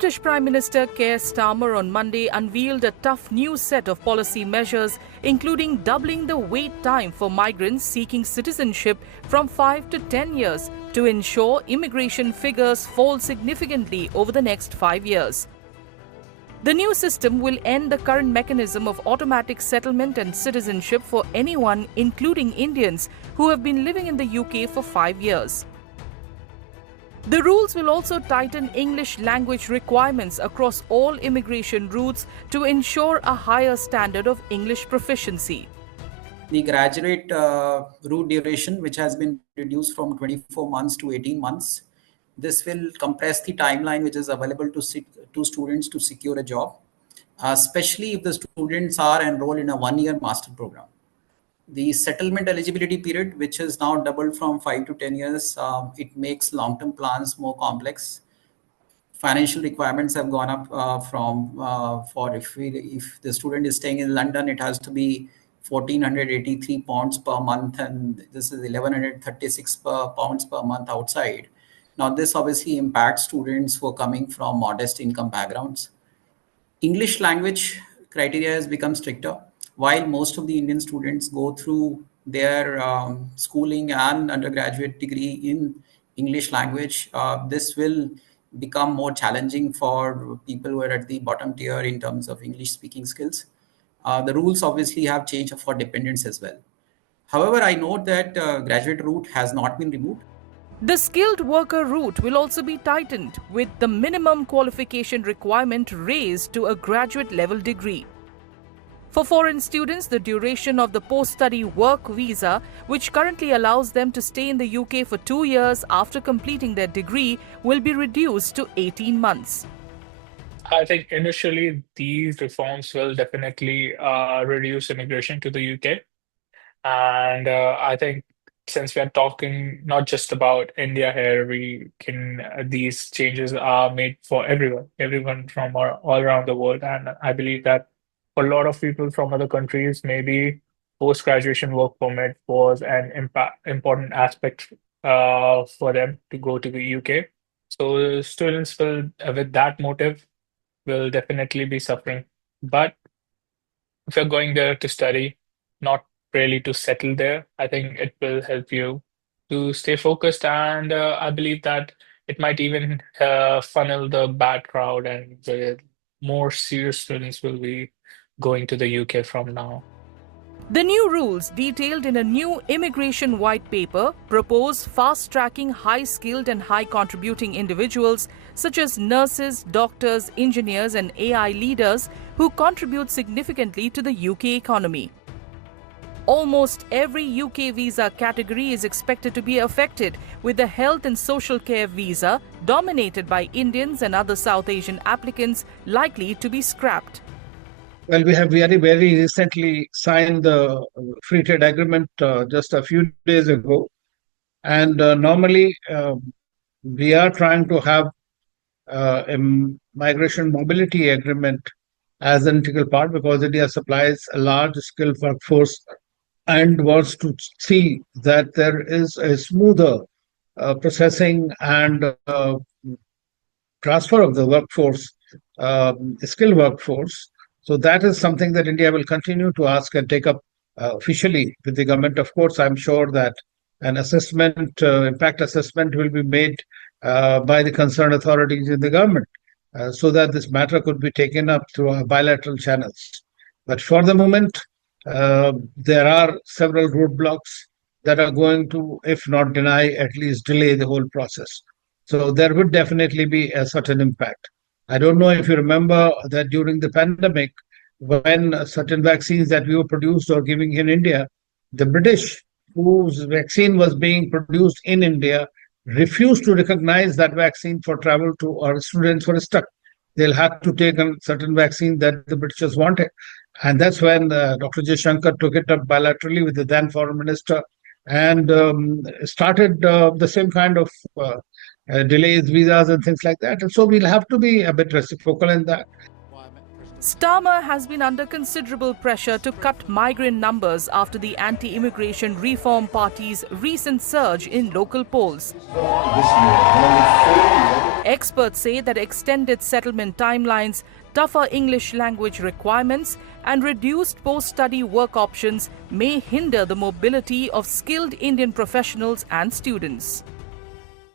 British Prime Minister Keir Starmer on Monday unveiled a tough new set of policy measures, including doubling the wait time for migrants seeking citizenship from 5 to 10 years to ensure immigration figures fall significantly over the next 5 years. The new system will end the current mechanism of automatic settlement and citizenship for anyone, including Indians, who have been living in the UK for 5 years. The rules will also tighten English language requirements across all immigration routes to ensure a higher standard of English proficiency. The graduate route duration, which has been reduced from 24 months to 18 months, this will compress the timeline which is available to students to secure a job, especially if the students are enrolled in a one-year master program. The settlement eligibility period, which is now doubled from 5 to 10 years, it makes long-term plans more complex. Financial requirements have gone up if the student is staying in London, it has to be 1,483 pounds per month, and this is 1,136 pounds per month outside. Now, this obviously impacts students who are coming from modest income backgrounds. English language criteria has become stricter. While most of the Indian students go through their schooling and undergraduate degree in English language, this will become more challenging for people who are at the bottom tier in terms of English speaking skills. The rules obviously have changed for dependents as well. However, I note that graduate route has not been removed. The skilled worker route will also be tightened, with the minimum qualification requirement raised to a graduate level degree. For foreign students, the duration of the post-study work visa, which currently allows them to stay in the UK for 2 years after completing their degree, will be reduced to 18 months. I think initially these reforms will definitely reduce immigration to the UK. And I think since we are talking not just about India here, these changes are made for everyone from all around the world. And I believe that for a lot of people from other countries, maybe post-graduation work permit was an important aspect for them to go to the UK. So students will, with that motive, will definitely be suffering. But if you're going there to study, not really to settle there, I think it will help you to stay focused. And I believe that it might even funnel the bad crowd, and the more serious students will be going to the UK from now. The new rules, detailed in a new immigration white paper, propose fast-tracking high-skilled and high-contributing individuals such as nurses, doctors, engineers and AI leaders who contribute significantly to the UK economy. Almost every UK visa category is expected to be affected, with the health and social care visa, dominated by Indians and other South Asian applicants, likely to be scrapped. Well, we have very recently signed the free trade agreement just a few days ago. And normally we are trying to have a migration mobility agreement as an integral part, because India supplies a large skilled workforce and wants to see that there is a smoother processing and transfer of the workforce, skilled workforce. So that is something that India will continue to ask and take up officially with the government. Of course, I'm sure that an assessment, impact assessment will be made by the concerned authorities in the government so that this matter could be taken up through bilateral channels. But for the moment, there are several roadblocks that are going to, if not deny, at least delay the whole process. So there would definitely be a certain impact. I don't know if you remember that during the pandemic, when certain vaccines that we were produced or giving in India, the British, whose vaccine was being produced in India, refused to recognize that vaccine for travel to our students were stuck. They'll have to take a certain vaccine that the Britishers wanted. And that's when Dr. Jaishankar took it up bilaterally with the then foreign minister and started the same kind of delays, visas and things like that. And so we'll have to be a bit reciprocal in that. Starmer has been under considerable pressure to cut migrant numbers after the anti-immigration Reform Party's recent surge in local polls. This year, only 40 Experts say that extended settlement timelines, tougher English language requirements, and reduced post-study work options may hinder the mobility of skilled Indian professionals and students.